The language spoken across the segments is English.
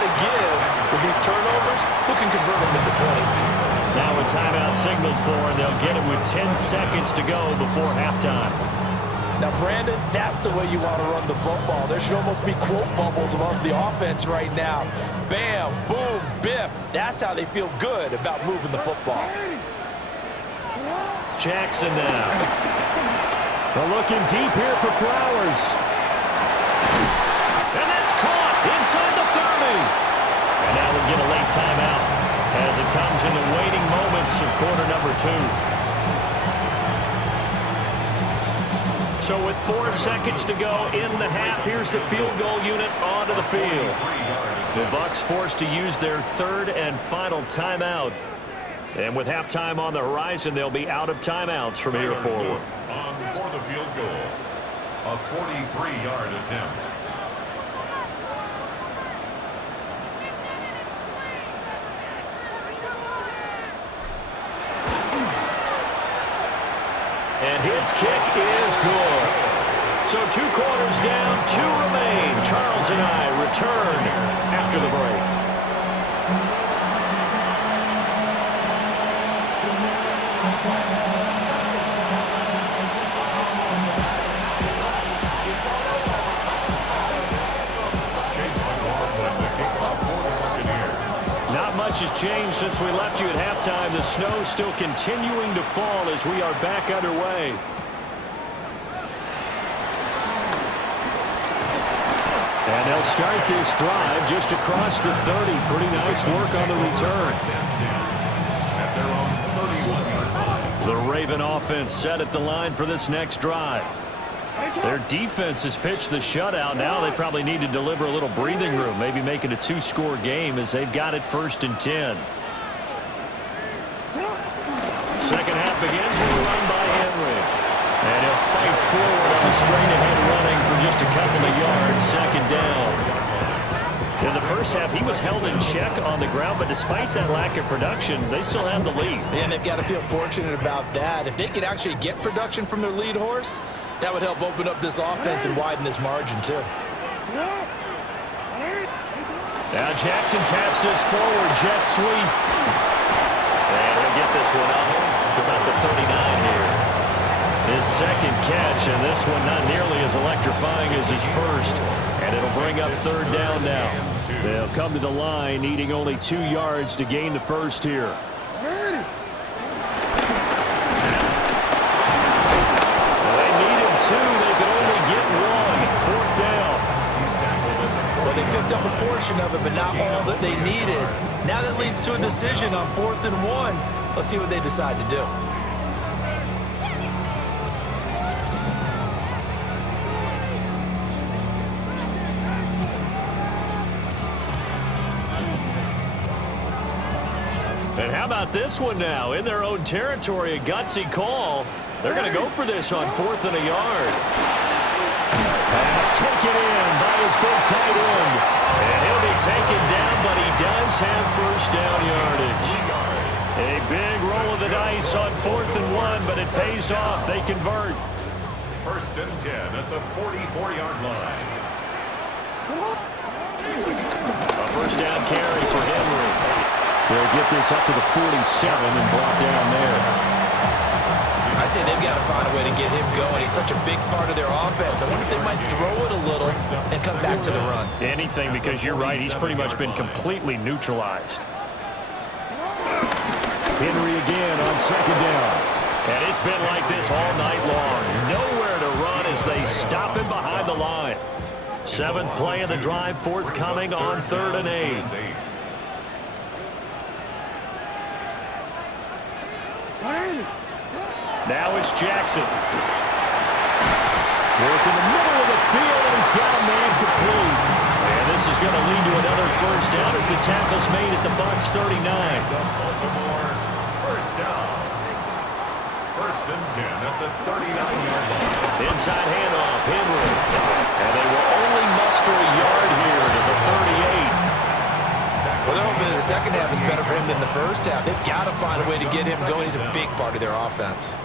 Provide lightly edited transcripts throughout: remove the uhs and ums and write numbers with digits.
got to give with these turnovers. Who can convert them into points? Now a timeout signaled for, and they'll get it with 10 seconds to go before halftime. Now, Brandon, that's the way you want to run the football. There should almost be quote bubbles above the offense right now. Bam, boom, biff. That's how they feel good about moving the football. Jackson now. They're looking deep here for Flowers. And that's caught inside the 30. And now we'll get a late timeout as it comes in the waning moments of quarter number 2. So with 4 seconds to go in the half, here's the field goal unit onto the field. The Bucs forced to use their third and final timeout. And with halftime on the horizon, they'll be out of timeouts from here forward. For the field goal, a 43-yard attempt. And his kick is good. So 2 quarters down, 2 remain. Charles and I return after the break. Not much has changed since we left you at halftime. The snow still continuing to fall as we are back underway. And they'll start this drive just across the 30. Pretty nice work on the return. The Raven offense set at the line for this next drive. Their defense has pitched the shutout. Now they probably need to deliver a little breathing room, maybe make it a 2-score game as they've got it 1st and 10. Second half begins with a run by Henry. And he'll fight forward on the straight-ahead running for just a couple of yards, 2nd down. In the first half, he was held in check on the ground, but despite that lack of production, they still have the lead. And they've got to feel fortunate about that. If they could actually get production from their lead horse, that would help open up this offense and widen this margin, too. Now Jackson taps this forward, jet sweep. And he'll get this one up to about the 39 here. His 2nd catch, and this one not nearly as electrifying as his first. And it'll bring up 3rd down now. They'll come to the line, needing only 2 yards to gain the first here. They needed 2. They could only get 1. 4th down. Well, they picked up a portion of it, but not all that they needed. Now that leads to a decision on 4th and 1. Let's see what they decide to do. And how about this one now? In their own territory, a gutsy call. They're going to go for this on 4th and a yard. Pass taken in by his big tight end. And he'll be taken down, but he does have 1st down yardage. A big roll of the dice on 4th and 1, but it pays off. They convert. 1st and 10 at the 44-yard line. A 1st down carry for Henry. They'll get this up to the 47 and brought down there. I'd say they've got to find a way to get him going. He's such a big part of their offense. I wonder if they might throw it a little and come back to the run. Anything, because you're right. He's pretty much been completely neutralized. Henry again on 2nd down. And it's been like this all night long. Nowhere to run as they stop him behind the line. 7th play of the drive, forthcoming on 3rd and 8. Now it's Jackson. Work in the middle of the field, and he's got a man complete. And this is going to lead to another 1st down as the tackle's made at the Bucs 39. Baltimore 1st down. 1st and 10 at the 39-yard line. Inside handoff, Henry. And they will only muster a yard here to the 38. Well, they're hoping that the second half is better for him than the first half. They've got to find a way to get him going. He's a big part of their offense.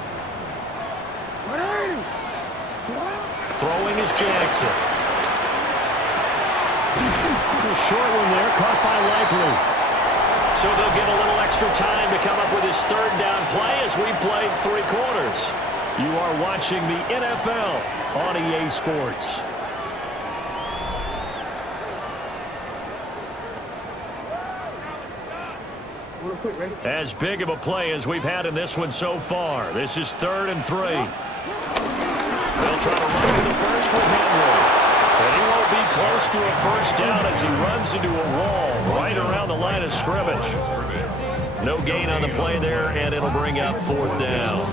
Throwing is Jackson. A short one there, caught by Likely. So they'll get a little extra time to come up with his third down play as we played 3 quarters. You are watching the NFL on EA Sports. As big of a play as we've had in this one so far. This is 3rd and 3. They'll try to run for the first with Henry. And he won't be close to a first down as he runs into a wall right around the line of scrimmage. No gain on the play there, and it'll bring up 4th down.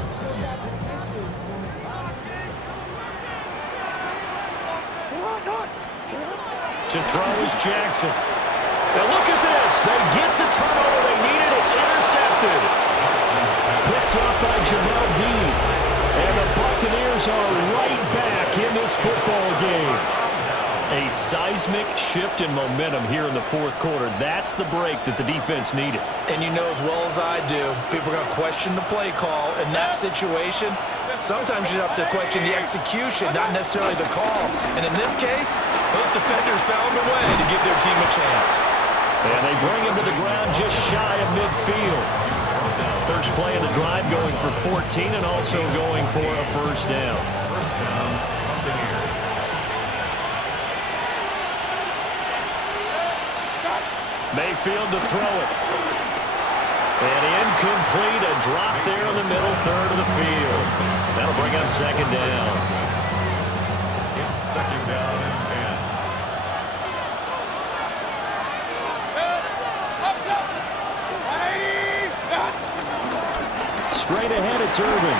To throw is Jackson. Now look at this. They get the turnover they needed. It's intercepted. Picked up by Jamel Dean. And the Buccaneers are right back in this football game. A seismic shift in momentum here in the 4th quarter. That's the break that the defense needed. And you know as well as I do, people are going to question the play call in that situation. Sometimes you have to question the execution, not necessarily the call. And in this case, those defenders found a way to give their team a chance. And they bring him to the ground just shy of midfield. First play of the drive going for 14 and also going for a first down. Mayfield to throw it. And incomplete, a drop there in the middle third of the field. That'll bring up 2nd down. It's 2nd down and 10. Straight ahead, it's Irvin.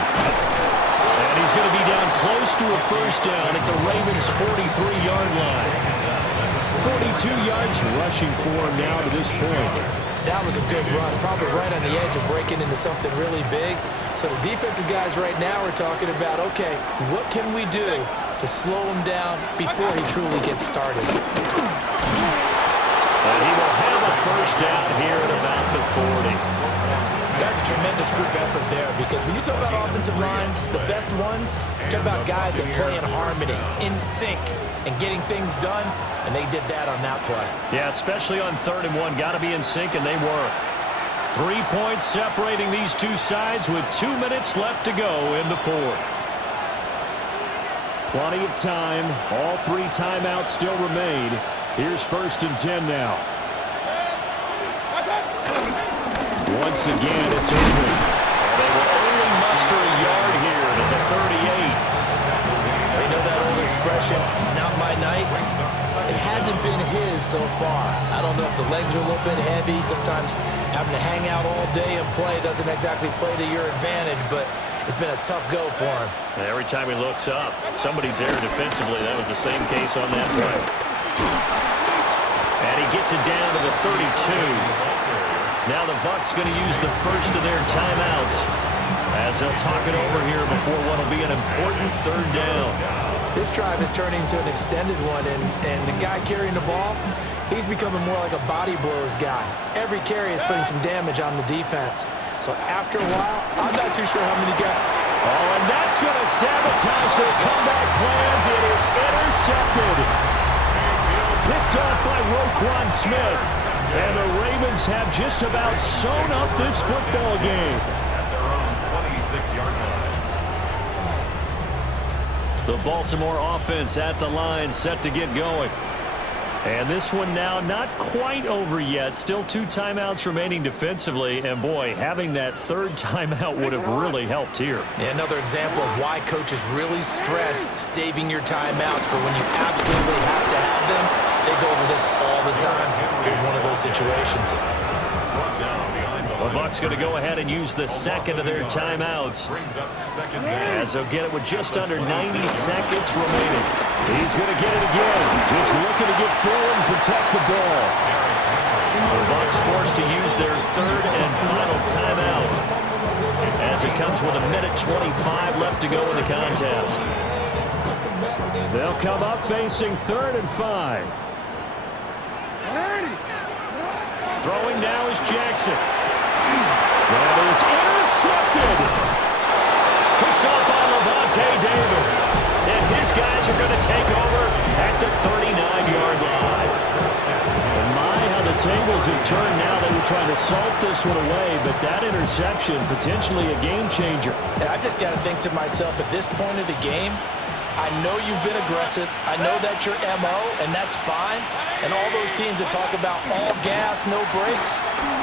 And he's going to be down close to a first down at the Ravens' 43-yard line. 42 yards rushing for him now to this point. That was a good run, probably right on the edge of breaking into something really big. So the defensive guys right now are talking about, okay, what can we do to slow him down before he truly gets started? And he will have a first down here at about the 40. That's a tremendous group effort there because when you talk about offensive lines, the best ones, talk about guys that play in harmony, in sync, and getting things done, and they did that on that play. Yeah, especially on 3rd and 1. Got to be in sync, and they were. 3 points separating these two sides with 2 minutes left to go in the 4th. Plenty of time. All 3 timeouts still remain. Here's 1st and 10 now. Once again, it's Irvin. And they will only muster a yard here to the 38. They know that old expression, it's not my night. It hasn't been his so far. I don't know if the legs are a little bit heavy. Sometimes having to hang out all day and play doesn't exactly play to your advantage, but it's been a tough go for him. And every time he looks up, somebody's there defensively. That was the same case on that play. And he gets it down to the 32. Now the Bucs going to use the first of their timeouts as they'll talk it over here before what will be an important 3rd down. This drive is turning into an extended one, and the guy carrying the ball, he's becoming more like a body blows guy. Every carry is putting some damage on the defense. So after a while, I'm not too sure how many got. Oh, and that's going to sabotage their comeback plans. It is intercepted. Picked up by Roquan Smith. And the Ravens have just about sewn up this football game. At their own 26-yard line. The Baltimore offense at the line, set to get going. And this one now not quite over yet. Still 2 timeouts remaining defensively. And, boy, having that 3rd timeout would have really helped here. Yeah, another example of why coaches really stress saving your timeouts for when you absolutely have to have them. They go over this all the time. Here's one of those situations. The Bucs going to go ahead and use the 2nd of their timeouts. Brings up 2nd down. As they'll get it with just under 90 seconds remaining. He's going to get it again. Just looking to get forward and protect the ball. The Bucs forced to use their 3rd and final timeout. As it comes with 1:25 left to go in the contest. They'll come up facing 3rd and 5. Throwing now is Jackson. That is intercepted. Picked up by Levante David. And his guys are going to take over at the 39-yard line. tables have turned now. They were trying to salt this one away, but that interception, potentially a game changer. And I just got to think to myself, at this point of the game, I know you've been aggressive. I know that's your MO, and that's fine. And all those teams that talk about all gas, no brakes,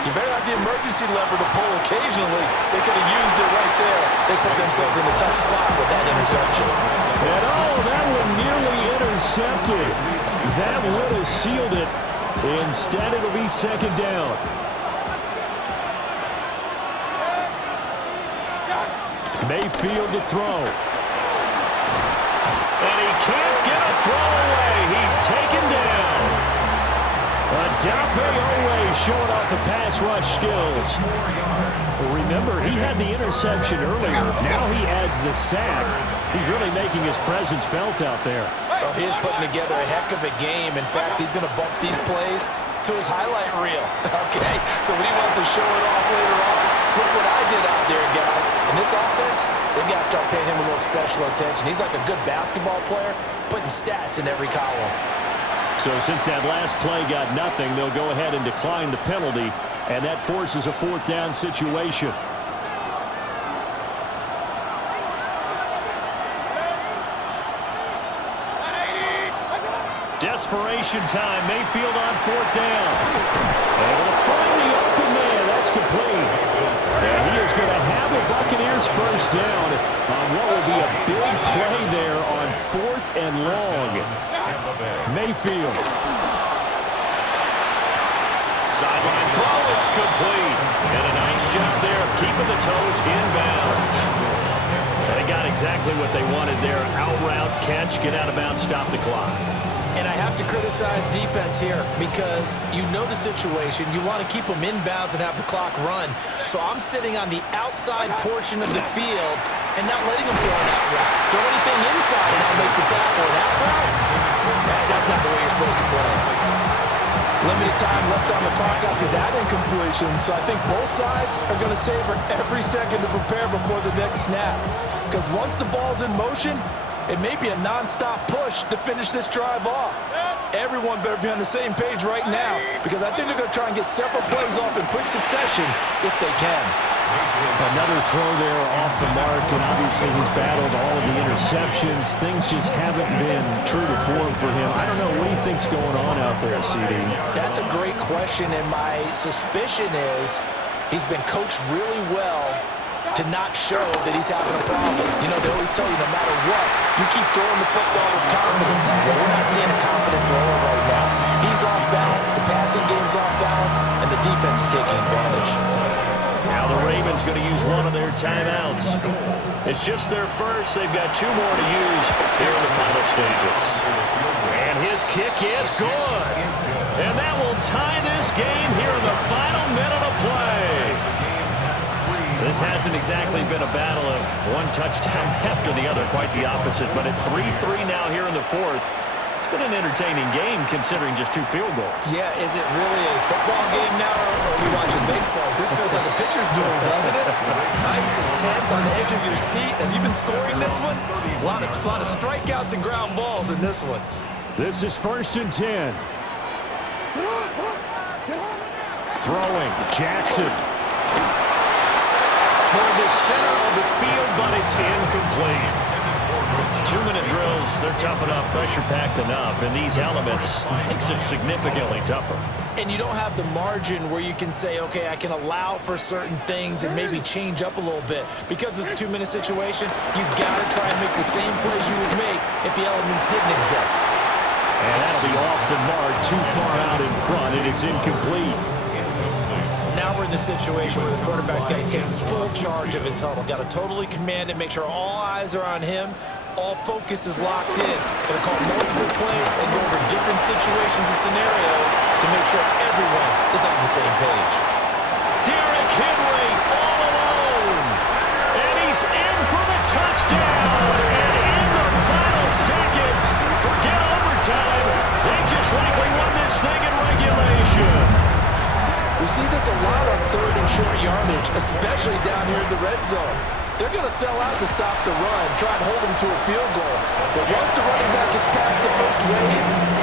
you better have the emergency lever to pull occasionally. They could have used it right there. They put themselves in a tough spot with that interception. And that one nearly intercepted. That would have sealed it. Instead, it'll be second down. Mayfield to throw. And he can't get a throw away. He's taken down. Adafe Owe showing off the pass rush skills. Remember, he had the interception earlier. Now he adds the sack. He's really making his presence felt out there. Well, he is putting together a heck of a game. In fact, he's going to bump these plays to his highlight reel. Okay, so when he wants to show it off later on, look what I did out there, guys. And this offense, they've got to start paying him a little special attention. He's like a good basketball player, putting stats in every column. So since that last play got nothing, they'll go ahead and decline the penalty, and that forces a fourth down situation. Desperation time. Mayfield on fourth down. Able to find the open man. That's complete. And he is going to have the Buccaneers first down on what will be a big play there on fourth and long. Mayfield. Sideline throw. It's complete. And a nice job there of keeping the toes inbounds. They got exactly what they wanted there. Out route, catch, get out of bounds, stop the clock. And I have to criticize defense here because you know the situation. You want to keep them inbounds and have the clock run. So I'm sitting on the outside portion of the field and not letting them throw an out route. Throw anything inside and I'll make the tackle. An out route? That's not the way you're supposed to play. Limited time left on the clock after that incompletion. So I think both sides are going to savor every second to prepare before the next snap. Because once the ball's in motion, it may be a non-stop push to finish this drive off. Everyone better be on the same page right now because I think they're going to try and get several plays off in quick succession if they can. Another throw there off the mark, and obviously he's battled all of the interceptions. Things just haven't been true to form for him. I don't know. What do you think's going on out there, CD? That's a great question, and my suspicion is he's been coached really well to not show that he's having a problem. You know, they always tell you no matter what, you keep throwing the football with confidence. Well, we're not seeing a confident thrower right now. He's off balance, the passing game's off balance, and the defense is taking advantage. Now the Ravens going to use one of their timeouts. It's just their first. They've got two more to use here in the final stages. And his kick is good. And that will tie this game here in the final minute of play. This hasn't exactly been a battle of one touchdown after the other, quite the opposite. But at 3-3 now here in the fourth, it's been an entertaining game considering just two field goals. Yeah, is it really a football game now, or are we watching baseball? This feels like a pitcher's duel, doesn't it? Nice and tense on the edge of your seat. Have you been scoring this one? A lot of strikeouts and ground balls in this one. This is 1st and 10. Throwing, Jackson. Toward the center of the field, but it's incomplete. 2-minute drills, they're tough enough, pressure-packed enough, and these elements makes it significantly tougher. And you don't have the margin where you can say, okay, I can allow for certain things and maybe change up a little bit. Because it's a 2-minute situation, you've got to try and make the same plays you would make if the elements didn't exist. And that'll be off the mark, too far out in front, and it's incomplete. Now we're in the situation where the quarterback's got to take full charge of his huddle. Got to totally command it, make sure all eyes are on him. All focus is locked in. Going to call multiple plays and go over different situations and scenarios to make sure everyone is on the same page. Derrick Henry all alone. And he's in for the touchdown. And in the final seconds, forget overtime. They just likely won this thing in regulation. We see this a lot on 3rd and short yardage, especially down here in the red zone. They're going to sell out to stop the run, try and hold them to a field goal. But once the running back gets past the first wave,